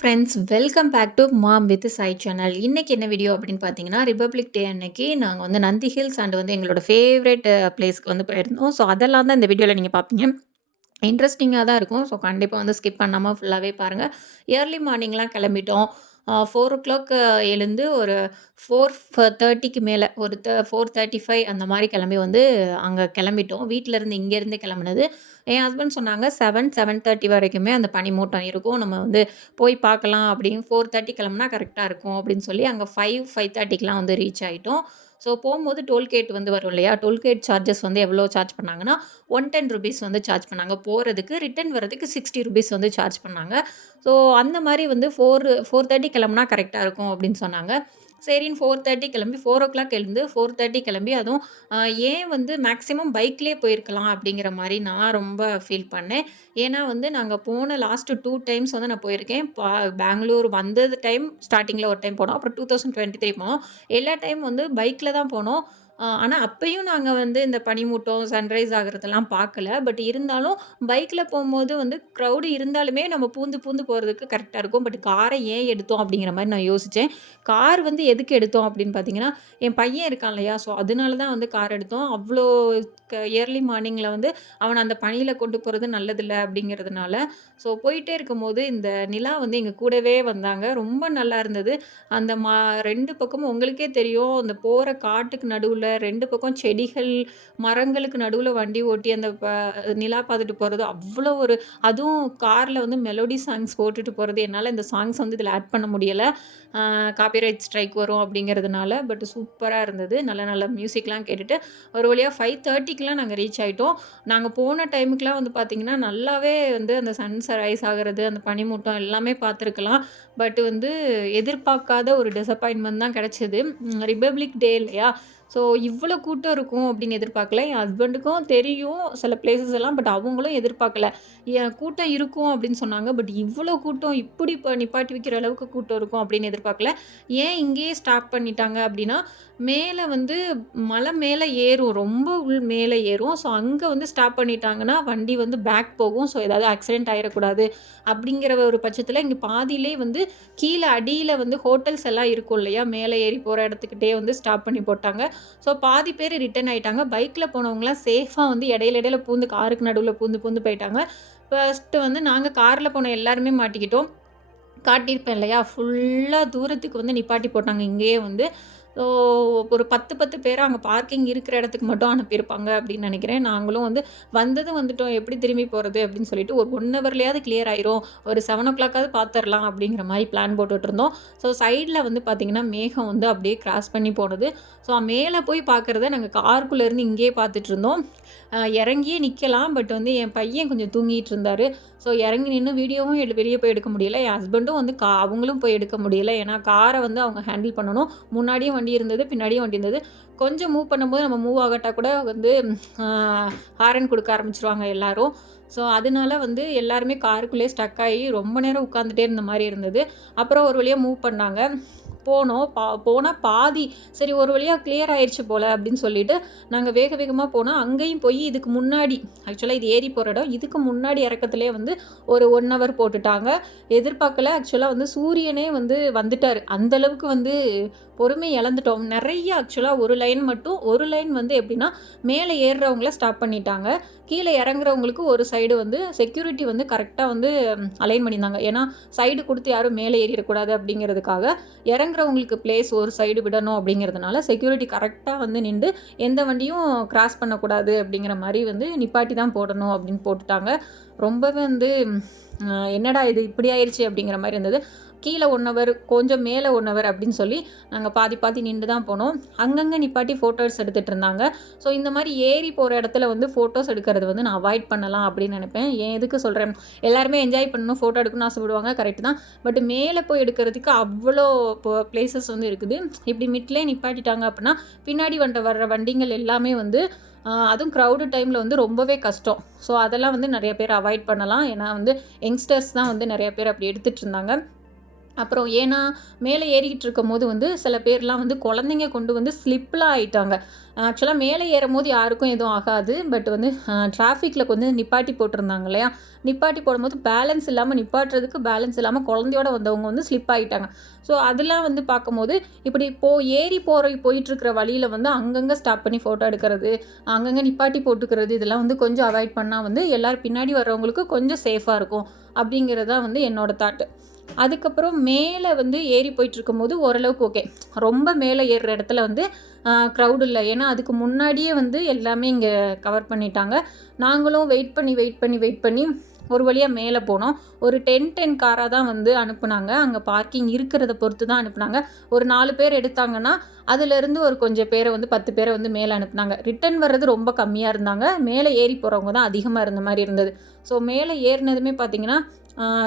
Friends, welcome back to mom with chai channel. இன்னைக்கு என்ன video அப்படின்னு பார்த்தீங்கன்னா, ரிபப்ளிக் டே அன்னைக்கு நாங்க வந்து நந்தி ஹில்ஸ் அண்ட் வந்து எங்களோட ஃபேவரைட் பிளேஸ்க்கு வந்து போயிருந்தோம். ஸோ அதெல்லாம் தான் இந்த வீடியோல நீங்க பார்ப்பீங்க. இன்ட்ரெஸ்டிங்கா தான் இருக்கும். ஸோ கண்டிப்பா வந்து ஸ்கிப் பண்ணாம ஃபுல்லாவே பாருங்க. ஏர்லி மார்னிங்லாம் கிளம்பிட்டோம். 4:00 எழுந்து ஒரு 4:30க்கு மேல ஒரு 4:35 அந்த மாரி கிளம்பி வந்து அங்க கிளம்பிட்டோம். வீட்லருந்து இங்கேருந்து கிளம்புனது. என் ஹஸ்பண்ட் சொன்னாங்க 7:30 வரைக்குமே அந்த பனிமூட்டம் இருக்கும். நம்ம வந்து போய் பார்க்கலாம் அப்படின்னு 4:30 கிளம்புனா கரெக்ட்டா இருக்கும் அப்படின்னு சொல்லி அங்க 5:30க்குலாம் வந்து ரீச் ஆயிட்டோம். ஸோ போம்போது டோல்கேட் வந்து வரும் இல்லையா? டோல்கேட் சார்ஜஸ் வந்து எவ்வளோ சார்ஜ் பண்ணாங்கன்னா, ₹110 வந்து சார்ஜ் பண்ணாங்க. போறதுக்கு, ரிட்டர்ன் வரதுக்கு ₹60 வந்து சார்ஜ் பண்ணாங்க. ஸோ அந்த மாரி வந்து 4:30 கிளம்புனா கரெக்ட்டா இருக்கும் அப்படின்னு சொன்னாங்க. சரின்னு 4:30 கிளம்பி 4:00 எழுந்து 4:30 கிளம்பி அதுவும் அ ஏன் வந்து மேக்ஸிமம் பைக்லயே போயிருக்கலாம் அப்படிங்கிற மாரி நான் ரொம்ப ஃபீல் பண்ணேன். ஏன்னா வந்து நாங்க போன லாஸ்ட் 2 டைம்ஸ் வந்து நான் போயிருக்கேன். பெங்களூர் வந்தது டைம் ஸ்டார்ட்டிங்ல ஒரு டைம் போனோம். அப்புறம் 2023 போனோம். எல்லா டைம் வந்து பைக்ல தான் போனோம். ஆனா அப்பயும் நாங்க வந்து இந்த பனிமூட்டம், சன்ரைஸ் ஆகுறதெல்லாம் பார்க்கல. பட் இருந்தாலும் பைக்ல போம்போது வந்து க்ரவுடு இருந்தாலுமே நம்ம பூந்து பூந்து போறதுக்கு கரெக்ட்டா இருக்கும். பட் கார ஏன் எடுத்தோம் அப்படிங்கிற மாரி நான் யோசிச்சேன். கார் வந்து எதுக்கு எடுத்தோம் அப்படின்னு பார்த்தீங்கன்னா, என் பையன் இருக்கான் இல்லையா? ஸோ அதனால தான் வந்து கார் எடுத்தோம். அவ்ளோ இயர்லி மார்னிங்ல வந்து அவன அந்த பனியில கொண்டு போறது நல்லதில்ல அப்படிங்கிறதுனால. ஸோ போயிட்டே இருக்கும்போது இந்த நிலா வந்து எங்க கூடவே வந்தாங்க. ரொம்ப நல்லா இருந்தது. அந்த 2 பக்கமும் உங்களுக்கே தெரியும். அந்த போற காட்டுக்கு நடுவுல 2 பக்கம் செடிகள், மரங்களுக்கு நடுவுல வண்டி ஓட்டி அந்த நிலா பார்த்துட்டு போறது அவ்வளோ ஒரு அதுவும் கார்ல வந்து மெலோடி சாங்ஸ் போட்டுட்டு போறது என்னால இந்த சாங்ஸ் வந்து இதில ஆட் பண்ண முடியல. காப்பிரைட் ஸ்ட்ரைக் வரும் அப்படிங்கிறதுனால. பட் சூப்பரா இருந்தது. நல்ல நல்ல மியூசிக்லாம் கேட்டுட்டு ஒரு வழியா 5:30க்குலாம் நாங்க ரீச் ஆயிட்டோம். நாங்க போன டைமுக்குலாம் வந்து பார்த்தீங்கன்னா, நல்லாவே வந்து அந்த சன்ரைஸ் ஆகுறது, அந்த பனிமூட்டம் எல்லாமே பார்த்துருக்கலாம். பட் வந்து எதிர்பார்க்காத ஒரு டிசப்பாயின்ட்மெண்ட் தான் கிடைச்சது. ரிபப்ளிக் டே இல்லையா? ஸோ இவ்வளோ கூட்டம் இருக்கும் அப்படின்னு எதிர்பார்க்கல. என் ஹஸ்பண்டுக்கும் தெரியும் சில பிளேஸஸ் எல்லாம். பட் அவங்களும் எதிர்பார்க்கல. கூட்டம் இருக்கும் அப்படின்னு சொன்னாங்க. பட் இவ்வளோ கூட்டம் இப்படி நிப்பாட்டி வைக்கிற அளவுக்கு கூட்டம் இருக்கும் அப்படின்னு எதிர்பார்க்கல. ஏன் இங்கேயே ஸ்டாப் பண்ணிட்டாங்க அப்படின்னா, மேல வந்து மலை மேல ஏறும். ரொம்ப மேல ஏறும். ஸோ அங்க வந்து ஸ்டாப் பண்ணிட்டாங்கன்னா, வண்டி வந்து பேக் போகும். ஸோ ஏதாவது ஆக்சிடென்ட் ஆயிறக்கூடாது அப்படிங்கிற ஒரு பட்சத்தில இங்க பாதியிலே வந்து கீழ அடியில வந்து ஹோட்டல்ஸ் எல்லாம் இருக்கும் இல்லையா? மேல ஏறி போற இடத்துக்கிட்டயே வந்து ஸ்டாப் பண்ணி போட்டாங்க. ஸோ பாதி பேரு ரிட்டர்ன் ஆயிட்டாங்க. பைக்ல போனவங்கலாம் சேஃபா வந்து இடையில இடையில பூந்து காருக்கு நடுவுல பூந்து பூந்து போயிட்டாங்க. ஃபர்ஸ்ட்டு வந்து நாங்க கார்ல போன எல்லாருமே மாட்டிக்கிட்டோம். காட்டியிருப்பேன் இல்லையா? ஃபுல்லா தூரத்துக்கு வந்து நிப்பாட்டி போட்டாங்க இங்கேயே வந்து. ஸோ ஒரு 10 பேர அங்க பார்க்கிங் இருக்கிற இடத்துக்கு மட்டும் அனுப்பியிருப்பாங்க அப்படின்னு நெனைக்கிறேன். நாங்களும் வந்து வந்ததும் வந்துட்டோம். எப்படி திரும்பி போறது அப்படின்னு சொல்லிட்டு ஒரு 1 ஹவர்லயாவது கிளியர் ஆயிரும். ஒரு 7:00 பார்த்துரலாம் அப்படிங்கிற மாரி பிளான் போட்டுட்ருந்தோம். ஸோ சைட்ல வந்து பார்த்தீங்கன்னா, மேகம் வந்து அப்படியே கிராஸ் பண்ணி போனது. ஸோ மேல போய் பார்க்குறத நாங்க காருக்குள்ள இருந்து இங்கேயே பார்த்துட்ருந்தோம். இறங்கியே நிக்கலாம். பட் வந்து என் பையன் கொஞ்சம் தூங்கிட்டு இருந்தாரு. ஸோ இறங்கி நின்னு வீடியோவும் வெளிய போய் எடுக்க முடியல. என் ஹஸ்பண்டும் வந்து அவங்களும் போய் எடுக்க முடியல. ஏன்னா கார வந்து அவங்க ஹேண்டில் பண்ணணும். முன்னாடியும் வண்டி இருந்தது, பின்னாடியும் வண்டி இருந்தது. கொஞ்சம் மூவ் பண்ணும்போது நம்ம மூவ் ஆகாட்டா கூட வந்து ஆ ஹாரன் குடுக்க ஆரம்பிச்சுருவாங்க எல்லாரும். ஸோ அதனால வந்து எல்லாருமே காருக்குள்ளேயே ஸ்டக் ஆகி ரொம்ப நேரம் உட்காந்துட்டே இருந்த மாரி இருந்தது. அப்புறம் ஒரு வழியா மூவ் பண்ணாங்க. போனோம். போனா பாதி சரி ஒரு வழியா கிளியர் ஆயிருச்சு போல அப்படின்னு சொல்லிட்டு, நாங்க வேக வேகமா போனோம். அங்கேயும் போய் இதுக்கு முன்னாடி ஆக்சுவலா இது ஏறி போற இடம். இதுக்கு முன்னாடி இறக்கத்திலேயே வந்து ஒரு 1 ஹவர் போட்டுட்டாங்க. எதிர்பார்க்கல. ஆக்சுவலா வந்து சூரியனே வந்து வந்துட்டாரு. அந்த அளவுக்கு வந்து பொறுமை இழந்துட்டோம். நெறைய ஆக்சுவலா ஒரு லைன் வந்து எப்படின்னா, மேல ஏறுறவங்கள ஸ்டாப் பண்ணிட்டாங்க. கீழ இறங்குறவங்களுக்கு ஒரு சைடு வந்து செக்யூரிட்டி வந்து கரெக்ட்டா வந்து அலைன் பண்ணியிருந்தாங்க. ஏன்னா, சைடு குடுத்து யாரும் மேல ஏறிறக்கூடாது அப்படிங்கிறதுக்காக, இறங்குறவங்களுக்கு பிளேஸ் ஒரு சைடு விடணும் அப்படிங்கிறதுனால, செக்யூரிட்டி கரெக்ட்டா வந்து நின்டு, எந்த வண்டியும் கிராஸ் பண்ணக்கூடாது அப்படிங்கிற மாரி வந்து நிப்பாட்டி தான் போடணும் அப்படின்னு போட்டுட்டாங்க. ரொம்பவே வந்து என்னடா இது இப்படி ஆயிருச்சே அப்படிங்கிற மாரி இருந்தது. கீழ 1 ஹவர், கொஞ்சம் மேல 1 ஹவர் அப்படின்னு சொல்லி, நாங்க பாதி பாதி நின்று தான் போனோம். அங்கங்க நிப்பாட்டி ஃபோட்டோஸ் எடுத்துட்டு இருந்தாங்க. ஸோ இந்த மாரி ஏறி போற இடத்துல வந்து ஃபோட்டோஸ் எடுக்கிறது வந்து நான் அவாய்ட் பண்ணலாம் அப்படின்னு நெனைப்பேன். ஏன் எதுக்கு சொல்றேன், எல்லாருமே என்ஜாய் பண்ணணும், ஃபோட்டோ எடுக்கணும்னு ஆசைப்படுவாங்க. கரெக்ட் தான். பட் மேல போய் எடுக்கிறதுக்கு அவ்வளோ பிளேசஸ் வந்து இருக்குது. இப்படி மிட்லயே நிப்பாட்டிட்டாங்க அப்படின்னா, பின்னாடி வர்ற வண்டிங்கள் எல்லாமே வந்து அதுவும் க்ரவுடு டைம்ல வந்து ரொம்பவே கஷ்டம். ஸோ அதெல்லாம் வந்து நெறைய பேர் அவாய்ட் பண்ணலாம். ஏன்னா வந்து யங்ஸ்டர்ஸ் தான் வந்து நெறைய பேர் அப்படி எடுத்துட்டு இருந்தாங்க. அப்புறம் ஏன்னா மேலே ஏறிக்கிட்டு இருக்கும்போது வந்து சில பேர்லாம் வந்து குழந்தைங்க கொண்டு வந்து ஸ்லிப்லாம் ஆயிட்டாங்க. ஆக்சுவலா மேலே ஏறும்போது யாருக்கும் எதுவும் ஆகாது. பட் வந்து டிராஃபிக்ல கொஞ்சம் நிப்பாட்டி போட்டிருந்தாங்க இல்லையா? நிப்பாட்டி போடும்போது பேலன்ஸ் இல்லாம நிப்பாட்டுறதுக்கு பேலன்ஸ் இல்லாம குழந்தையோட வந்தவங்க வந்து ஸ்லிப் ஆயிட்டாங்க. ஸோ அதெல்லாம் வந்து பார்க்கும்போது இப்படி ஏறி போயிட்டுருக்கிற வழியில வந்து அங்கங்க ஸ்டாப் பண்ணி ஃபோட்டோ எடுக்கிறது, அங்கங்க நிப்பாட்டி போட்டுக்கிறது இதெல்லாம் வந்து கொஞ்சம் அவாய்ட் பண்ணா வந்து எல்லாரும் பின்னாடி வர்றவங்களுக்கு கொஞ்சம் சேஃபா இருக்கும். அப்படிங்கிறது தான் வந்து என்னோட தாட்டு. அதுக்கப்புறம் மேலே வந்து ஏறி போயிட்டுருக்கும்போது ஓரளவுக்கு ஓகே. ரொம்ப மேலே ஏறுற இடத்துல வந்து க்ரவுட் இல்ல. ஏன்னா அதுக்கு முன்னாடியே வந்து எல்லாமே இங்கே கவர் பண்ணிட்டாங்க. நாங்களும் வெயிட் பண்ணி ஒரு வழியா மேலே போனோம். ஒரு 10 காரா தான் வந்து அனுப்புனாங்க. அங்கே பார்க்கிங் இருக்கிறத பொறுத்து தான் அனுப்புனாங்க. ஒரு 4 பேர் எடுத்தாங்கன்னா, அதுலேருந்து ஒரு கொஞ்சம் பேரை வந்து 10 பேரை வந்து மேலே அனுப்புனாங்க. ரிட்டர்ன் வர்றது ரொம்ப கம்மியா இருந்தாங்க. மேலே ஏறி போகிறவங்க தான் அதிகமா இருந்த மாரி இருந்தது. ஸோ மேலே ஏறுனதுமே பார்த்தீங்கன்னா,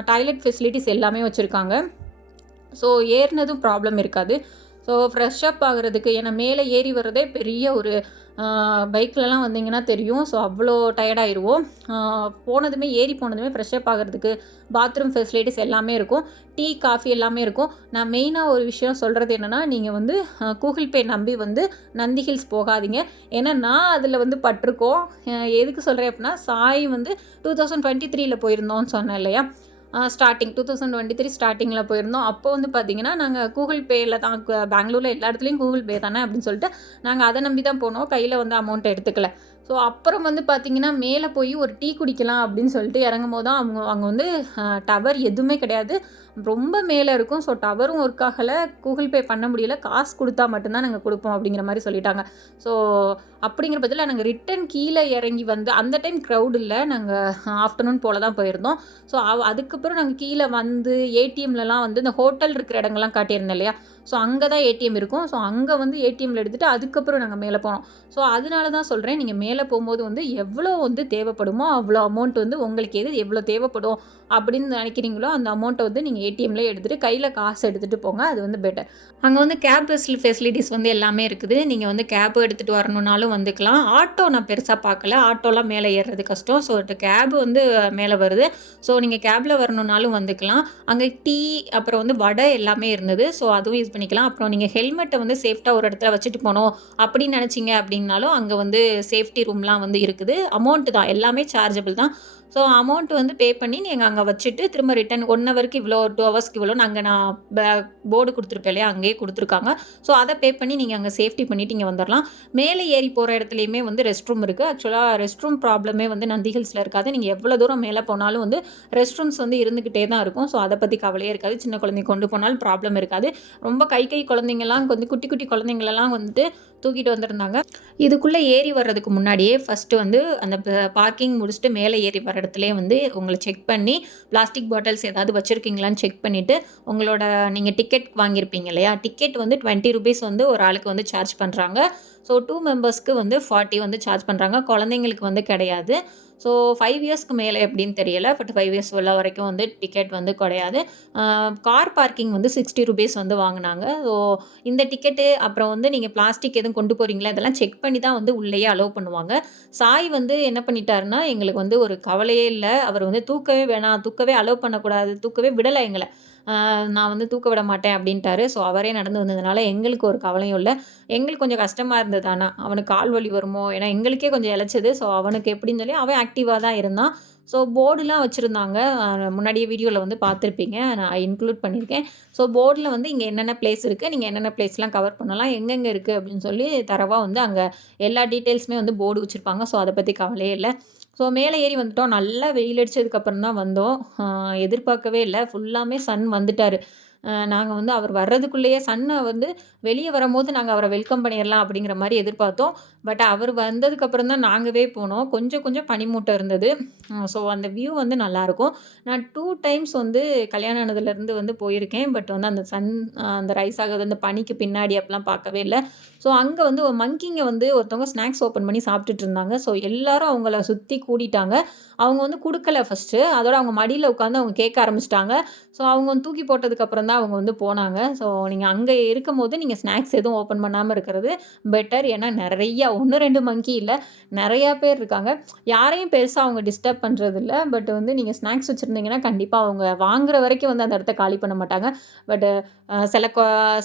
டாய்லெட் ஃபெசிலிட்டிஸ் எல்லாமே வச்சுருக்காங்க. ஸோ ஏறுனதும் ப்ராப்ளம் இருக்காது. ஸோ ஃப்ரெஷ் அப் ஆகுறதுக்கு ஏன்னா மேலே ஏறி வர்றதே பெரிய ஒரு பைக்லலாம் வந்தீங்கன்னா தெரியும். ஸோ அவ்வளோ டயர்டாயிருவோம். ஏறி போனதுமே ஃப்ரெஷ் அப் ஆகுறதுக்கு பாத்ரூம் ஃபெசிலிட்டிஸ் எல்லாமே இருக்கும். டீ, காஃபி எல்லாமே இருக்கும். நான் மெயினாக ஒரு விஷயம் சொல்கிறது என்னென்னா, நீங்கள் வந்து கூகுள் பே நம்பி வந்து நந்தி ஹில்ஸ் போகாதீங்க. ஏன்னா நான் அதில் வந்து பட்டிருக்கோம். எதுக்கு சொல்கிறேன் அப்படின்னா, சாய் வந்து 2023ல போயிருந்தோம்னு சொன்னேன் இல்லையா? ஸ்டார்டிங் 2023 ஸ்டார்டிங்கில் போயிருந்தோம். அப்போ வந்து பார்த்தீங்கன்னா, நாங்கள் கூகுள் பேயில் தான் பெங்களூரில் எல்லா இடத்துலையும் கூகுள் பே தானே அப்படின்னு சொல்லிட்டு, நாங்கள் அதை நம்பி தான் போனோம். கையில் வந்து அமௌண்ட் எடுத்துக்கல. ஸோ அப்புறம் வந்து பார்த்தீங்கன்னா, மேலே போய் ஒரு டீ குடிக்கலாம் அப்படின்னு சொல்லிட்டு இறங்கும்போது தான் அங்கே வந்து டவர் எதுவுமே கிடையாது. ரொம்ப மேலே இருக்கும். ஸோ டவரும் ஒர்க் ஆகலை. கூகுள் பே பண்ண முடியல. காசு கொடுத்தா மட்டும்தான் நாங்கள் கொடுப்போம் அப்படிங்கிற மாதிரி சொல்லிட்டாங்க. ஸோ அப்படிங்கிற பட்சத்தில் நாங்கள் ரிட்டன் கீழே இறங்கி வந்து அந்த டைம் க்ரௌட் இல்லை. நாங்கள் ஆஃப்டர்நூன் போல் தான் போயிருந்தோம். ஸோ அதுக்கப்புறம் நாங்கள் கீழே வந்து ஏடிஎம்லலாம் வந்து இந்த ஹோட்டல் இருக்கிற இடங்கள்லாம் காட்டியிருந்தேன் இல்லையா? ஸோ அங்கே தான் ஏடிஎம் இருக்கும். ஸோ அங்கே வந்து ஏடிஎம்மில் எடுத்துகிட்டு அதுக்கப்புறம் நாங்கள் மேலே போனோம். ஸோ அதனால தான் சொல்கிறேன், நீங்கள் மேலே போகும்போது வந்து எவ்வளோ வந்து தேவைப்படுமோ அவ்வளோ அமௌண்ட் வந்து உங்களுக்கு எவ்வளோ தேவைப்படும் அப்படின்னு நினைக்கிறீங்களோ அந்த அமௌண்ட்டை வந்து நீங்கள் ஏடிஎம்லேயே எடுத்துகிட்டு கையில் காசு எடுத்துகிட்டு போங்க. அது வந்து பெட்டர். அங்கே வந்து கேப் ஃபெசிலிட்டிஸ் வந்து எல்லாமே இருக்குது. நீங்கள் வந்து கேப் எடுத்துகிட்டு வரணுன்னாலும் வந்துக்கலாம். ஆட்டோ நான் பெருசாக பார்க்கல. ஆட்டோலாம் மேலே ஏறுறது கஷ்டம். ஸோ கேப் வந்து மேலே வருது. ஸோ நீங்கள் கேபில் வரணுன்னாலும் வந்துக்கலாம். அங்கே டீ அப்புறம் வந்து வடை எல்லாமே இருந்தது. ஸோ அதுவும் யூஸ் பண்ணிக்கலாம். அப்புறம் நீங்கள் ஹெல்மெட்டை வந்து சேஃப்டாக ஒரு இடத்துல வச்சுட்டு போகணும் அப்படின்னு நினச்சிங்க அப்படின்னாலும் அங்கே வந்து சேஃப்டி ரூம்லாம் வந்து இருக்குது. அமௌண்ட்டு தான் எல்லாமே சார்ஜபிள் தான். ஸோ அமௌண்ட் வந்து பே பண்ணி நீங்கள் அங்கே வச்சுட்டு திரும்ப ரிட்டர்ன் 1 ஹவருக்கு இவ்வளோ, 2 ஹவர்ஸ்க்கு இவ்வளோன்னு அங்கே நான் போர்டு கொடுத்துருப்பேன் இல்லையா? அங்கேயே கொடுத்துருக்காங்க. ஸோ அதை பே பண்ணி நீங்கள் அங்கே சேஃப்டி பண்ணிவிட்டு இங்கே வந்துடலாம். மேலே ஏறி போகிற இடத்துலையுமே வந்து ரெஸ்ட் ரூம் இருக்குது. ஆக்சுவலாக ரெஸ்ட் ரூம் ப்ராப்ளமே வந்து நந்தி ஹில்ஸில் இருக்காது. நீங்கள் எவ்வளோ தூரம் மேலே போனாலும் வந்து ரெஸ்ட் ரூம்ஸ் வந்து இருந்துக்கிட்டே தான் இருக்கும். ஸோ அதை பற்றி கவலையே இருக்காது. சின்ன குழந்தைங்க கொண்டு போனாலும் ப்ராப்ளம் இருக்காது. ரொம்ப கை குழந்தைங்கள்லாம் வந்து குட்டி குட்டி குழந்தைங்களெல்லாம் வந்துட்டு தூக்கிட்டு வந்திருந்தாங்க. இதுக்குள்ளே ஏறி வர்றதுக்கு முன்னாடியே ஃபஸ்ட்டு வந்து அந்த பார்க்கிங் முடிச்சுட்டு மேலே ஏறி வர இடத்துலேயே வந்து உங்களை செக் பண்ணி பிளாஸ்டிக் பாட்டில்ஸ் ஏதாவது வச்சுருக்கீங்களான்னு செக் பண்ணிவிட்டு உங்களோட நீங்கள் டிக்கெட் வாங்கியிருப்பீங்க இல்லையா? டிக்கெட் வந்து 20 ரூபீஸ் வந்து ஒரு ஆளுக்கு வந்து சார்ஜ் பண்ணுறாங்க. ஸோ 2 மெம்பர்ஸ்க்கு வந்து 40 வந்து சார்ஜ் பண்ணுறாங்க. குழந்தைங்களுக்கு வந்து கிடையாது. ஸோ 5 இயர்ஸ்க்கு மேலே எப்படின்னு தெரியலை. பட் 5 இயர்ஸ் உள்ள வரைக்கும் வந்து டிக்கெட் வந்து கிடையாது. கார் பார்க்கிங் வந்து 60 ரூபீஸ் வந்து வாங்கினாங்க. ஸோ இந்த டிக்கெட்டு அப்புறம் வந்து நீங்கள் பிளாஸ்டிக் எதுவும் கொண்டு போகிறீங்களா இதெல்லாம் செக் பண்ணி தான் வந்து உள்ளேயே அலோவ் பண்ணுவாங்க. சாய் வந்து என்ன பண்ணிட்டாருன்னா, எங்களுக்கு வந்து ஒரு கவலையே இல்லை. அவர் வந்து தூக்கவே வேணாம், தூக்கவே அலோவ் பண்ணக்கூடாது, தூக்கவே விடலை எங்களை. நான் வந்து தூக்க விட மாட்டேன் அப்படின்ட்டாரு. ஸோ அவரே நடந்து வந்ததுனால எங்களுக்கு ஒரு கவலையும் இல்லை. எங்களுக்கு கொஞ்சம் கஷ்டமாக இருந்தது. ஆனால் அவனுக்கு கால் வலி வருமோ, ஏன்னா எங்களுக்கே கொஞ்சம் இளைச்சது. ஸோ அவனுக்கு எப்படின்னு சொல்லி அவன் ஆக்டிவாக தான் இருந்தான். ஸோ போர்டுலாம் வச்சுருந்தாங்க. முன்னாடியே வீடியோவில் வந்து பார்த்துருப்பீங்க. நான் இன்க்ளூட் பண்ணியிருக்கேன். ஸோ போர்டில் வந்து இங்கே என்னென்ன பிளேஸ் இருக்குது, நீங்கள் என்னென்ன பிளேஸ்லாம் கவர் பண்ணலாம், எங்கெங்கே இருக்குது அப்படின்னு சொல்லி தரவா வந்து அங்கே எல்லா டீட்டெயில்ஸுமே வந்து போர்டு வச்சுருப்பாங்க. ஸோ அதை பற்றி கவலையே இல்லை. ஸோ மேலே ஏறி வந்துட்டோம். நல்லா வெயில் அடிச்சதுக்கப்புறம் தான் வந்தோம். எதிர்பார்க்கவே இல்லை. ஃபுல்லாமே சன் வந்துட்டார். நாங்கள் வந்து அவர் வர்றதுக்குள்ளேயே சன்னை வந்து வெளியே வரும்போது நாங்கள் அவரை வெல்கம் பண்ணிடலாம் அப்படிங்கிற மாதிரி எதிர்பார்த்தோம். பட் அவர் வந்ததுக்கப்புறம் தான் நாங்கவே போனோம். கொஞ்சம் கொஞ்சம் பனிமூட்டம் இருந்தது. ஸோ அந்த வியூ வந்து நல்லாயிருக்கும். நான் 2 டைம்ஸ் வந்து கல்யாணம் ஆனதுலேருந்து வந்து போயிருக்கேன். பட் வந்து அந்த அந்த ரைஸ் ஆகுது அந்த பனிக்கு பின்னாடி அப்படிலாம் பார்க்கவே இல்லை. ஸோ அங்கே வந்து மங்கிங்க வந்து ஒருத்தவங்க ஸ்நாக்ஸ் ஓப்பன் பண்ணி சாப்பிட்டுட்டு இருந்தாங்க. ஸோ எல்லாரும் அவங்கள சுற்றி கூடிட்டாங்க. அவங்க வந்து குடுக்கல ஃபர்ஸ்ட்டு. அதோட அவங்க மடியில உட்காந்து அவங்க கேட்க ஆரம்பிச்சுட்டாங்க. ஸோ அவங்க வந்து தூக்கி போட்டதுக்கப்புறம் தான் அவங்க வந்து போனாங்க. ஸோ நீங்க அங்க இருக்கும்போது நீங்க ஸ்நாக்ஸ் எதுவும் ஓப்பன் பண்ணாம இருக்கிறது பெட்டர். ஏன்னா நெறையா 1, 2 மங்கி இல்ல, நெறையா பேர் இருக்காங்க. யாரையும் பெருசா அவங்க டிஸ்டர்ப் பண்றதில்ல. பட் வந்து நீங்க ஸ்நாக்ஸ் வச்சிருந்தீங்கன்னா, கண்டிப்பா அவங்க வாங்குற வரைக்கும் வந்து அந்த இடத்த காலி பண்ண மாட்டாங்க. பட்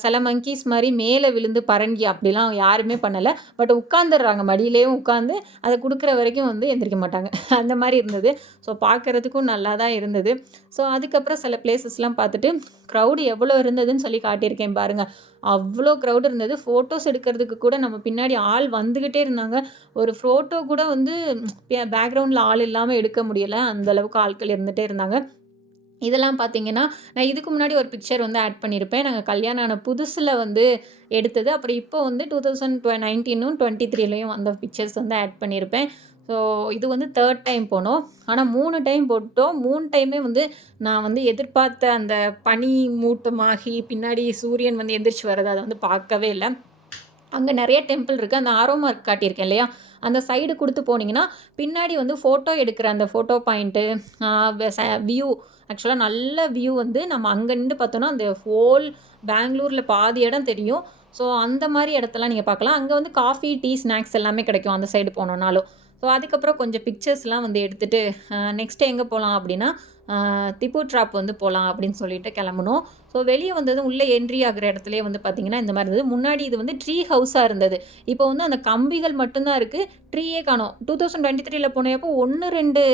சில மங்கீஸ் மாரி மேல விழுந்து பரங்கி அப்படிலாம் யாருமே பண்ணல. பட் உட்காந்துர்றாங்க. மடியிலேயும் உட்காந்து அத குடுக்குற வரைக்கும் வந்து எந்திரிக்க மாட்டாங்க. அந்த மாரி இருந்தது. ஸோ பார்க்கறதுக்கும் நல்லா தான் இருந்தது. ஸோ அதுக்கப்புறம் சில பிளேஸஸ்லாம் பார்த்துட்டு, க்ரவுட் எவ்வளோ இருந்ததுன்னு சொல்லி காட்டியிருக்கேன் பாருங்க. அவ்ளோ க்ரவுட் இருந்தது. ஃபோட்டோஸ் எடுக்கிறதுக்கு கூட நம்ம பின்னாடி ஆள் வந்துகிட்டே இருந்தாங்க. ஒரு ஃபோட்டோ கூட வந்து பேக்கிரவுண்ட்ல ஆள் இல்லாம எடுக்க முடியல. அந்த அளவுக்கு ஆட்கள் இருந்துட்டே இருந்தாங்க. இதெல்லாம் பார்த்தீங்கன்னா, நான் இதுக்கு முன்னாடி ஒரு பிக்சர் வந்து ஆட் பண்ணியிருப்பேன். நாங்க கல்யாணம் ஆன புதுசுல வந்து எடுத்தது. அப்புறம் இப்போ வந்து 2019ம் 23லயும் அந்த பிக்சர்ஸ் வந்து ஆட் பண்ணியிருப்பேன். ஸோ இது வந்து 3 டைம் போனோம். ஆனா 3 டைம் போட்டோம். 3 டைமே வந்து நான் வந்து எதிர்பார்த்த அந்த பனி மூட்டமாகி பின்னாடி சூரியன் வந்து எந்திரிச்சு வரத அத வந்து பார்க்கவே இல்ல. அங்க நெறைய டெம்பிள் இருக்கு. அந்த ஆரோ மார்க் காட்டியிருக்கேன் இல்லையா? அந்த சைடு குடுத்து போனீங்கன்னா, பின்னாடி வந்து ஃபோட்டோ எடுக்கிற அந்த ஃபோட்டோ பாயிண்ட்டு, ஆ வெ ச வியூ ஆக்சுவலா நல்ல வியூ வந்து நம்ம அங்க நின்று பார்த்தோம்னா, அந்த ஹோல் பெங்களூர்ல பாதி இடம் தெரியும். ஸோ அந்த மாரி இடத்தெல்லாம் நீங்க பார்க்கலாம். அங்க வந்து காஃபி, டீ, ஸ்நாக்ஸ் எல்லாமே கிடைக்கும் அந்த சைடு போனோம்னாலும். ஸோ அதுக்கப்புறம் கொஞ்சம் பிக்சர்ஸ்லாம் வந்து எடுத்துட்டு, நெக்ஸ்ட் எங்க போலாம் அப்டின்னா, அ திப்பு ட்ராப் வந்து போலாம் அப்படின்னு சொல்லிட்டு கெளம்புனோம். ஸோ வெளிய வந்ததும் உள்ள என்ட்ரி ஆகுற இடத்துலயே வந்து பார்த்தீங்கன்னா, இந்த மாரி இருந்தது. முன்னாடி இது வந்து ட்ரீ ஹவுஸா இருந்தது. இப்போ வந்து அந்த கம்பிகள் மட்டும் தான் இருக்கு. ட்ரீயே காணோம். 2023ல போனப்போ 1, 2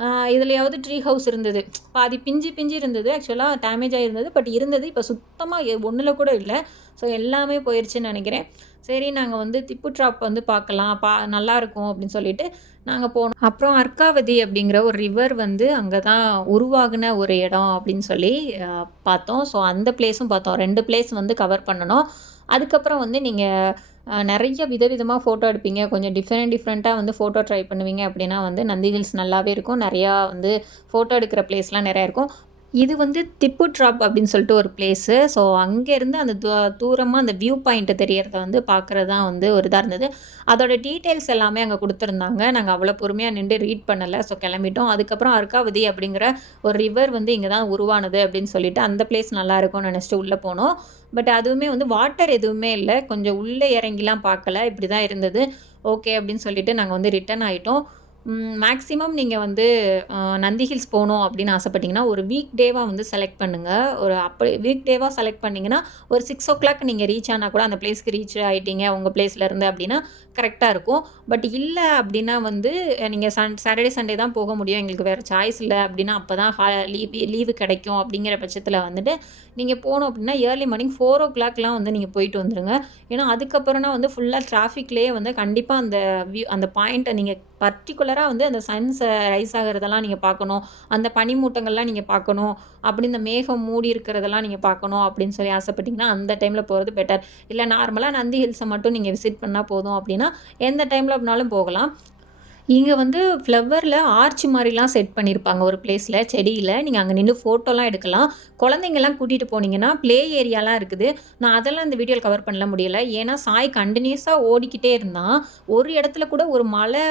அ இதுலயாவது ட்ரீ ஹவுஸ் இருந்தது. பாதி பிஞ்சு பிஞ்சு இருந்தது. ஆக்சுவலா டேமேஜ் ஆயிருந்தது. பட் இருந்தது. இப்ப சுத்தமா ஒண்ணுல கூட இல்ல. ஸோ எல்லாமே போயிருச்சுன்னு நெனைக்கிறேன். சரி நாங்க வந்து திப்பு ட்ராப் வந்து பார்க்கலாம். நல்லாருக்கும் அப்படின்னு சொல்லிட்டு நாங்க போனோம். அப்புறம் அர்க்காவதி அப்படிங்கிற ஒரு ரிவர் வந்து அங்க தான் உருவாகுன ஒரு இடம் அப்படின்னு சொல்லி அ பார்த்தோம். ஸோ அந்த பிளேஸும் பார்த்தோம். 2 பிளேஸ் வந்து கவர் பண்ணுனோம். அதுக்கப்புறம் வந்து நீங்க நெறைய விதவிதமா ஃபோட்டோ எடுப்பீங்க. கொஞ்சம் டிஃப்ரெண்ட்டா வந்து ஃபோட்டோ ட்ரை பண்ணுவீங்க அப்படின்னா வந்து நந்தி ஹில்ஸ் நல்லாவே இருக்கும். நெறையா வந்து ஃபோட்டோ எடுக்கிற பிளேஸ்லாம் நெறையா இருக்கும். இது வந்து திப்பு ட்ராப் அப்படின்னு சொல்லிட்டு ஒரு பிளேஸு. ஸோ அங்கேருந்து அந்த தூரமா அந்த வியூ பாயிண்ட் தெரியறத வந்து பார்க்குறது தான் வந்து ஒரு இதா இருந்தது. அதோட டீட்டெயில்ஸ் எல்லாமே அங்க குடுத்துருந்தாங்க. நாங்க அவ்வளோ பொறுமையா நின்டு ரீட் பண்ணல. ஸோ கெளம்பிட்டோம். அதுக்கப்புறம் அர்க்காவதி அப்படிங்கிற ஒரு ரிவர் வந்து இங்க தான் உருவானது அப்படின்னு சொல்லிட்டு அந்த பிளேஸ் நல்லாருக்கும்னு நெனச்சுட்டு உள்ள போனோம். பட் அதுவுமே வந்து வாட்டர் எதுவுமே இல்ல. கொஞ்சம் உள்ள இறங்கிலாம் பார்க்கல. இப்படி தான் இருந்தது. ஓகே அப்படின்னு சொல்லிட்டு நாங்க வந்து ரிட்டர்ன் ஆயிட்டோம். மேக்ஸிமம் நீங்க வந்து நந்தி ஹில்ஸ் போணும் அப்படின்னு ஆசைப்பட்டீங்கன்னா, ஒரு வீக் டேவா வந்து செலக்ட் பண்ணுங்க. ஒரு அப்படி வீக் டேவா செலக்ட் பண்ணீங்கன்னா, ஒரு 6:00 நீங்க ரீச் ஆனா கூட அந்த பிளேஸ்க்கு ரீச் ஆயிட்டீங்க உங்க பிளேஸ்லேருந்து அப்படின்னா, கரெக்ட்டா இருக்கும். பட் இல்ல அப்படின்னா வந்து நீங்க சாட்டர்டே, சண்டே தான் போக முடியும். எங்களுக்கு வேற சாய்ஸ் இல்ல அப்படின்னா, அப்பதான் லீவு கிடைக்கும் அப்படிங்கிற பட்சத்தில வந்துட்டு, நீங்க போணும் அப்படின்னா, ஏர்லி மார்னிங் 4:00லாம் வந்து நீங்க போயிட்டு வந்துருங்க. ஏன்னா, அதுக்கப்புறம்னா வந்து ஃபுல்லா டிராஃபிக்லயே வந்து கண்டிப்பா அந்த அந்த பாயிண்ட்ட நீங்க பர்ட்டிகுலரா வந்து அந்த சன்ஸ் ரைஸ் ஆகுறதெல்லாம் நீங்க பார்க்கணும். அந்த பனிமூட்டங்கள்லாம் நீங்க பார்க்கணும். அப்படி இந்த மேகம் மூடி இருக்கிறதெல்லாம் நீங்க பார்க்கணும் அப்படின்னு சொல்லி ஆசைப்பட்டீங்கன்னா, அந்த டைம்ல போறது பெட்டர். இல்ல நார்மலா நந்தி ஹில்ஸ மட்டும் நீங்க விசிட் பண்ணா போதும் அப்படின்னா, எந்த டைம்ல வேணாலும் போகலாம். இங்க வந்து ஃப்ளவர்ல ஆர்ச் மாரிலாம் செட் பண்ணியிருப்பாங்க ஒரு பிளேஸ்ல, செடியில. நீங்க அங்க நின்னு ஃபோட்டோலாம் எடுக்கலாம். குழந்தைங்கலாம் கூட்டிட்டு போனீங்கன்னா, ப்ளே ஏரியாலாம் இருக்குது. நான் அதெல்லாம் இந்த வீடியோல கவர் பண்ண முடியல. ஏன்னா, சாய் கன்டினியூஸா ஓடிக்கிட்டே இருந்தான். ஒரு இடத்துல கூட ஒரு மழை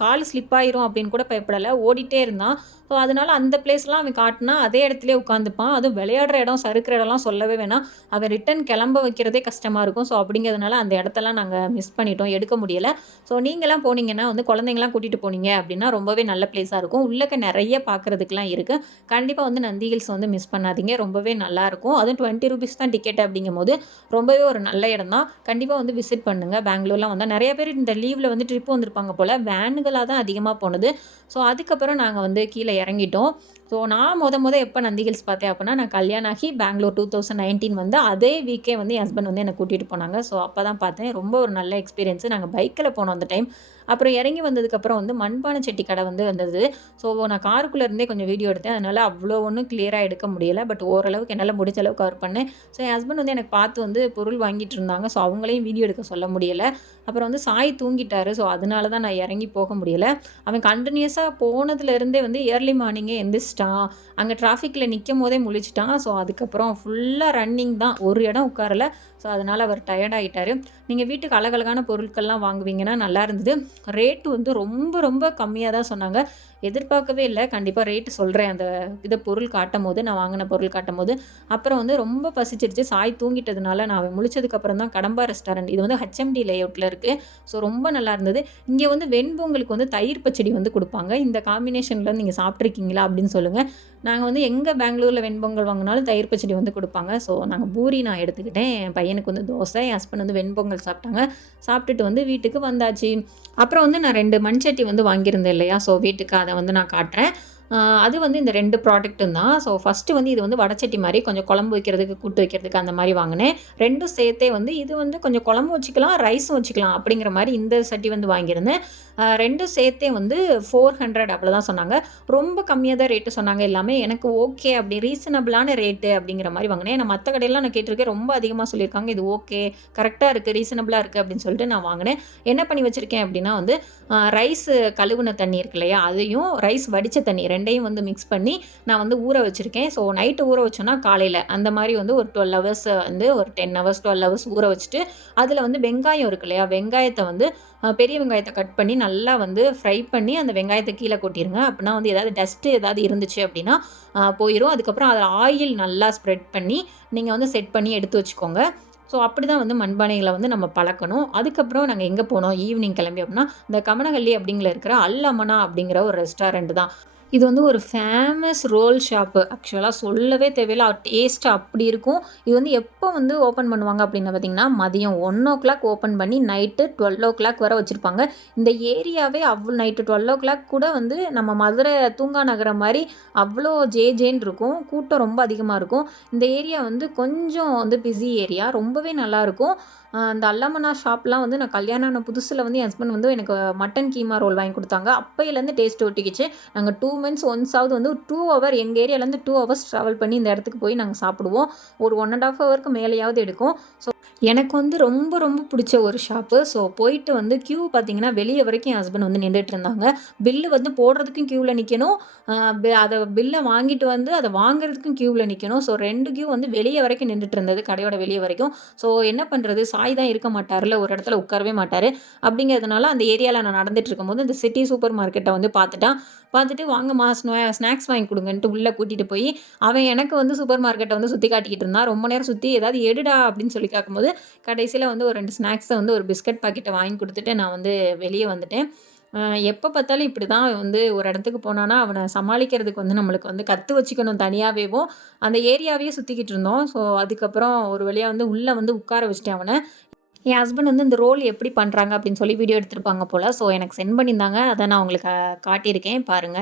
கால் ஸ்லிப் ஆயிரும் அப்படின்னு கூட பயப்படல. ஓடிட்டே இருந்தான். ஸோ, அதனால அந்த பிளேஸ்லாம் அவன் காட்டுனா, அதே இடத்துலயே உட்காந்துப்பான். அதுவும் விளையாடுற இடம், சறுக்குற இடம்லாம் சொல்லவே வேணாம். அவன் ரிட்டர்ன் கிளம்ப வைக்கிறதே கஷ்டமா இருக்கும். ஸோ, அப்படிங்கிறதுனால அந்த இடத்தெல்லாம் நாங்க மிஸ் பண்ணிட்டோம். எடுக்க முடியல. ஸோ நீங்கலாம் போனீங்கன்னா வந்து குழந்தைங்கலாம் கூட்டிட்டு போனீங்க அப்படின்னா, ரொம்பவே நல்ல பிளேஸா இருக்கும். உள்ளக்க நெறைய பார்க்கறதுக்குலாம் இருக்கு. கண்டிப்பா வந்து நந்தி ஹில்ஸ் வந்து மிஸ் பண்ணாதீங்க. ரொம்பவே நல்லாருக்கும். அதுவும் ₹20 தான் டிக்கெட் அப்படிங்கும்போது, ரொம்பவே ஒரு நல்ல இடம் தான். கண்டிப்பா வந்து விசிட் பண்ணுங்க. பெங்களூர்லாம் வந்தா நெறைய பேர் இந்த லீவ்ல வந்து ட்ரிப் வந்திருப்பாங்க போல. வேனுகளா தான் அதிகமா போனது. ஸோ அதுக்கப்புறம் நாங்க வந்து கீழ இறங்கிட்டோம். ஸோ நான் எப்ப நந்தி ஹில்ஸ் பார்த்தேன் அப்படின்னா, நான் கல்யாணம் ஆகி பெங்களூர் 2019 வந்து அதே வீக்கே வந்து என் ஹஸ்பண்ட் வந்து என்ன கூட்டிட்டு போனாங்க. ஸோ அப்பதான் பார்த்தேன். ரொம்ப ஒரு நல்ல எக்ஸ்பீரியன்ஸ். நாங்க பைக்ல போனோம் அந்த டைம். அப்புறம் இறங்கி வந்ததுக்கப்புறம் வந்து மண்பானை சட்டி கடை வந்து வந்தது. ஸோ நான் காருக்குள்ள இருந்தே கொஞ்சம் வீடியோ எடுத்தேன். அதனால அவ்வளோ ஒண்ணும் கிளியரா எடுக்க முடியல. பட் ஓரளவுக்கு என்னால முடிஞ்ச அளவுக்கு கவர் பண்ணேன். ஸோ என் ஹஸ்பண்ட் வந்து எனக்கு பார்த்து வந்து பொருள் வாங்கிட்டு இருந்தாங்க. ஸோ அவங்களையும் வீடியோ எடுக்க சொல்ல முடியல. அப்புறம் வந்து சாய் தூங்கிட்டாரு. ஸோ அதனால தான் நான் இறங்கி போக முடியல. அவன் கன்டினியூஸா போனதுலேருந்தே வந்து ஏர்லி மார்னிங்கே எந்திரிச்சிட்டான். அங்கே டிராஃபிக்கில் நிக்கும்போதே முழிச்சுட்டான். ஸோ அதுக்கப்புறம் ஃபுல்லா ரன்னிங் தான். ஒரு இடம் உட்காரல. ஸோ அதனால அவர் டயர்ட் ஆயிட்டாரு. நீங்க வீட்டுக்கு அழகழகான பொருட்கள்லாம் வாங்குவீங்கன்னா நல்லா இருந்தது. ரேட் வந்து ரொம்ப ரொம்ப கம்மியா தான் சொன்னாங்க. எதிர்பார்க்கவே இல்ல. கண்டிப்பா ரேட் சொல்றேன். அந்த பொருள் காட்டும்போது, நான் வாங்குன பொருள் காட்டும்போது. அப்புறம் வந்து ரொம்ப பசிச்சிருச்சு. சாய் தூங்கிட்டதுனால நான் அவன் முழிச்சதுக்கப்புறம் தான் கடம்பா ரெஸ்டாரண்ட். இது வந்து ஹெச்எம்டி லேஅவுட்ல இருக்கு. ஸோ ரொம்ப நல்லா இருந்தது. இங்க வந்து வெண்பொங்கலுக்கு வந்து தயிர் பச்சடி வந்து குடுப்பாங்க. இந்த காம்பினேஷன்ல நீங்க சாப்பிட்டுருக்கீங்களா? அப்படின்னு சொல்லுங்க. நாங்க வந்து எங்க பெங்களூர்ல வெண்பொங்கல் வாங்குனாலும் தயிர் பச்சடி வந்து குடுப்பாங்க. ஸோ நாங்க பூரி நான் எடுத்துக்கிட்டேன். என் பையனுக்கு வந்து தோசை, என் ஹஸ்பண்ட் வந்து வெண்பொங்கல் சாப்பிட்டாங்க. சாப்பிட்டுட்டு வந்து வீட்டுக்கு வந்தாச்சு. அப்புறம் வந்து நான் 2 மண்சட்டி வந்து வாங்கியிருந்தேன் இல்லையா? ஸோ வீட்டுக்கு அத வந்து நான் காட்டுறேன். அது வந்து இந்த 2 ப்ராடக்ட்டும் தான். ஸோ ஃபர்ஸ்ட்டு வந்து இது வந்து வடச்சட்டி மாரி கொஞ்சம் குழம்பு வைக்கிறதுக்கு, கூட்டு வைக்கிறதுக்கு அந்த மாரி வாங்குனேன். 2ம் சேர்த்தே வந்து இது வந்து கொஞ்சம் குழம்பு வச்சுக்கலாம், ரைஸும் வச்சுக்கலாம் அப்படிங்கிற மாரி இந்த சட்டி வந்து வாங்கியிருந்தேன். 2ம் சேர்த்தே வந்து 400 அவ்வளோதான் சொன்னாங்க. ரொம்ப கம்மியா தான் ரேட்டு சொன்னாங்க எல்லாமே. எனக்கு ஓகே அப்படி ரீசனபிளான ரேட்டு அப்படிங்கிற மாரி வாங்குனேன். நான் மத்த கடையெல்லாம் நான் கேட்டுருக்கேன். ரொம்ப அதிகமா சொல்லியிருக்காங்க. இது ஓகே, கரெக்ட்டா இருக்கு, ரீசனபிளா இருக்கு அப்படின்னு சொல்லிட்டு நான் வாங்குனேன். என்ன பண்ணி வச்சிருக்கேன் அப்படின்னா வந்து, ரைஸு கழுவுன தண்ணி இருக்கு இல்லையா? அதையும் ரைஸ் வடிச்ச தண்ணி 2யும் வந்து மிக்ஸ் பண்ணி நான் வந்து ஊற வச்சிருக்கேன். ஸோ நைட்டு ஊற வச்சோன்னா காலையில அந்த மாரி வந்து ஒரு 12 ஹவர்ஸ் வந்து ஒரு 10 ஹவர்ஸ், 12 ஹவர்ஸ் ஊற வச்சுட்டு, அதில வந்து வெங்காயம் இருக்கு இல்லையா? வெங்காயத்த வந்து பெரிய வெங்காயத்த கட் பண்ணி நல்லா வந்து ஃப்ரை பண்ணி அந்த வெங்காயத்த கீழ கொட்டிருங்க. அப்பன்னா வந்து ஏதாவது டஸ்ட்டு ஏதாவது இருந்துச்சு அப்படின்னா போயிரும். அதுக்கப்புறம் அதில ஆயில் நல்லா ஸ்ப்ரெட் பண்ணி நீங்க வந்து செட் பண்ணி எடுத்து வச்சுக்கோங்க. ஸோ அப்படிதான் வந்து மண்பானைகள வந்து நம்ம பழக்கணும். அதுக்கப்புறம் நாங்க எங்க போனோம் ஈவினிங் கிளம்பி அப்படின்னா, இந்த கமனஹள்ளி அப்படிங்கிற இருக்கிற அல் அமனா அப்படிங்கிற ஒரு ரெஸ்டாரண்ட் தான். இது வந்து ஒரு ஃபேமஸ் ரோல் ஷாப்பு. ஆக்சுவலா சொல்லவே தேவையில்ல. டேஸ்ட் அப்படி இருக்கும். இது வந்து எப்போ வந்து ஓப்பன் பண்ணுவாங்க அப்படின்னு பார்த்தீங்கன்னா, மதியம் 1:00 ஓப்பன் பண்ணி நைட்டு 12:00 வரை வச்சிருப்பாங்க. இந்த ஏரியாவே நைட்டு 12:00 கூட வந்து நம்ம மதுரை தூங்கா நகரம் மாரி அவ்வளோ ஜேன்னு இருக்கும். கூட்டம் ரொம்ப அதிகமா இருக்கும். இந்த ஏரியா வந்து கொஞ்சம் வந்து பிஸி ஏரியா. ரொம்பவே நல்லாயிருக்கும். அந்த அல்லமனா ஷாப்லாம் வந்து நான் கல்யாணம் ஆன புதுசுல வந்து என் ஹஸ்பண்ட் வந்து எனக்கு மட்டன் கீமா ரோல் வாங்கி குடுத்தாங்க. அப்பையிலேருந்து டேஸ்ட் ஒட்டிக்கிச்சு. நாங்க 2 மந்த்ஸ் ஒன்ஸாவது வந்து 2 ஹவர் எங்க ஏரியாலேருந்து 2 ஹவர்ஸ் ட்ராவல் பண்ணி இந்த இடத்துக்கு போய் நாங்க சாப்பிடுவோம். ஒரு 1 1/2 ஹவருக்கு மேலேயாவது எடுக்கும். ஸோ எனக்கு வந்து ரொம்ப ரொம்ப பிடிச்ச ஒரு ஷாப்பு. ஸோ போயிட்டு வந்து கியூ பார்த்தீங்கன்னா, வெளிய வரைக்கும் என் ஹஸ்பண்ட் வந்து நின்னுட்டு இருந்தாங்க. பில்லு வந்து போடுறதுக்கும் கியூல நிக்கணும். அ அத பில்ல வாங்கிட்டு வந்து அத வாங்குறதுக்கும் கியூல நிக்கணும். ஸோ 2 கியூ வந்து வெளிய வரைக்கும் நின்னுட்டு இருந்தது. கடையோட வெளிய வரைக்கும். ஸோ என்ன பண்றது? சாய் தான் இருக்க மாட்டார்ல. ஒரு இடத்துல உட்காரவே மாட்டாரு. அப்படிங்கிறதுனால அந்த ஏரியால நான் நடந்துட்டு இருக்கும்போது, இந்த சிட்டி சூப்பர் மார்க்கெட்ட வந்து பார்த்துட்டான். பார்த்துட்டு வாங்கம்மா ஸ்நாக்ஸ் வாங்கி குடுங்கன்ட்டு உள்ள கூட்டிட்டு போய், அவன் எனக்கு வந்து சூப்பர் மார்க்கெட்ட வந்து சுத்தி காட்டிக்கிட்டு இருந்தான். ரொம்ப நேரம் சுத்தி ஏதாவது எடுடா அப்படின்னு சொல்லி கேட்கும்போது, கடைசியில வந்து ஒரு 2 ஸ்நாக்ஸ வந்து ஒரு பிஸ்கட் பாக்கெட்ட வாங்கி குடுத்துட்டு நான் வந்து வெளிய வந்துட்டேன். அ எப்ப பார்த்தாலும் இப்படிதான் வந்து ஒரு இடத்துக்கு போனான்னா, அவன சமாளிக்கிறதுக்கு வந்து நம்மளுக்கு வந்து கத்து வச்சுக்கணும் தனியாவேவும். அந்த ஏரியாவையே சுத்திக்கிட்டு இருந்தோம். ஸோ அதுக்கப்புறம் ஒரு வழியா வந்து உள்ள வந்து உட்கார வச்சுட்டேன் அவன. என் ஹஸ்பண்ட் வந்து இந்த ரோல் எப்படி பண்றாங்க அப்படின்னு சொல்லி வீடியோ எடுத்திருப்பாங்க போல. ஸோ எனக்கு சென்ட் பண்ணியிருந்தாங்க. அத நான் உங்களுக்கு காட்டியிருக்கேன் பாருங்க.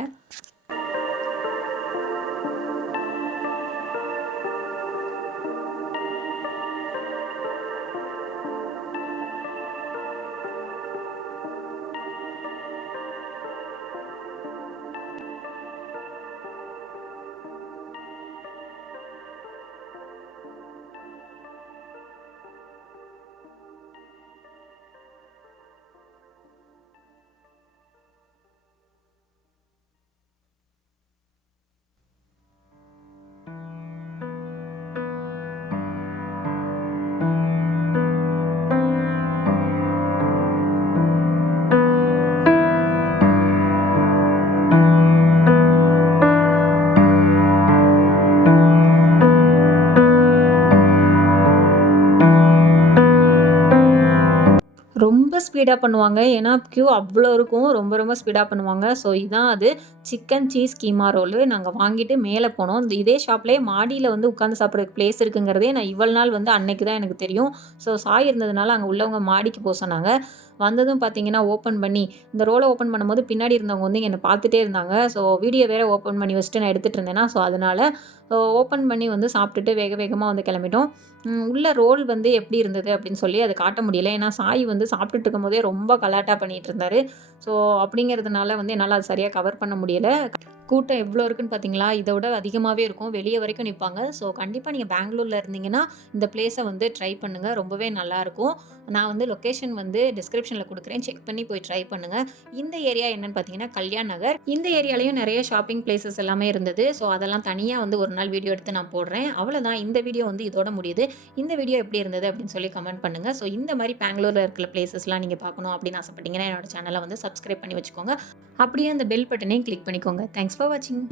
ரொம்ப ஸ்பீடா பண்ணுவாங்க. ஏன்னா, கியூ அவ்ளோ இருக்கும். ரொம்ப ரொம்ப ஸ்பீடா பண்ணுவாங்க. ஸோ இதான் அது. Chicken cheese keema roll. நாங்க வாங்கிட்டு மேல போனோம். இதே ஷாப்லயே மாடியில வந்து உட்காந்து சாப்பிடுறதுக்கு பிளேஸ் இருக்குங்கிறதே நான் இவ்வளவு நாள் வந்து அன்னைக்கு தான் எனக்கு தெரியும். ஸோ சாய் இருந்ததுனால அங்க உள்ளவங்க மாடிக்கு சொன்னாங்க. வந்ததும் பார்த்தீங்கன்னா, ஓப்பன் பண்ணி இந்த ரோல ஓப்பன் பண்ணும்போது பின்னாடி இருந்தவங்க வந்து என்ன பார்த்துட்டே இருந்தாங்க. ஸோ வீடியோ வேற ஓப்பன் பண்ணி வச்சுட்டு நான் எடுத்துட்டு இருந்தேனா, ஸோ அதனால ஓப்பன் பண்ணி வந்து சாப்பிட்டுட்டு வேக வேகமா வந்து கிளம்பிட்டோம். உள்ள ரோல் வந்து எப்படி இருந்தது அப்படின்னு சொல்லி அத காட்ட முடியல. ஏன்னா, சாய் வந்து சாப்பிட்டுட்டு இருக்கும்போதே ரொம்ப கலாட்டா பண்ணிட்டு இருந்தாரு. ஸோ அப்படிங்கிறதுனால வந்து என்னால அத சரியா கவர் பண்ண முடியல. கூட்டம் எவ்வளோ இருக்குன்னு பார்த்தீங்களா? இத விட அதிகமாவே இருக்கும். வெளிய வரைக்கும் நிப்பாங்க. ஸோ கண்டிப்பா நீங்க பெங்களூர்ல இருந்தீங்கன்னா, இந்த பிளேஸ வந்து ட்ரை பண்ணுங்க. ரொம்பவே நல்லாருக்கும். நான் வந்து லொகேஷன் வந்து டிஸ்கிரிப்ஷன்ல குடுக்குறேன். செக் பண்ணி போய் ட்ரை பண்ணுங்க. இந்த ஏரியா என்னன்னு பார்த்தீங்கன்னா, கல்யாண் நகர். இந்த ஏரியாலயும் நெறைய ஷாப்பிங் பிளேஸஸ் எல்லாமே இருந்தது. ஸோ அதெல்லாம் தனியா வந்து ஒரு நாள் வீடியோ எடுத்து நான் போடுறேன். அவ்வளோதான் இந்த வீடியோ வந்து இதோட முடியுது. இந்த வீடியோ எப்படி இருந்தது அப்படின்னு சொல்லி கமெண்ட் பண்ணுங்க. ஸோ இந்த மாரி பெங்களூர்ல இருக்கிற பிளேஸஸ்லாம் நீங்க பார்க்கணும் அப்படின்னு ஆசைப்பட்டீங்கன்னா, என்னோட சேனல வந்து சப்ஸ்கிரைப் பண்ணி வச்சுக்கோங்க. அப்படியே அந்த பெல் பட்டனையும் கிளிக் பண்ணிக்கோங்க. தேங்க்ஸ் ஃபார் வாட்சிங்.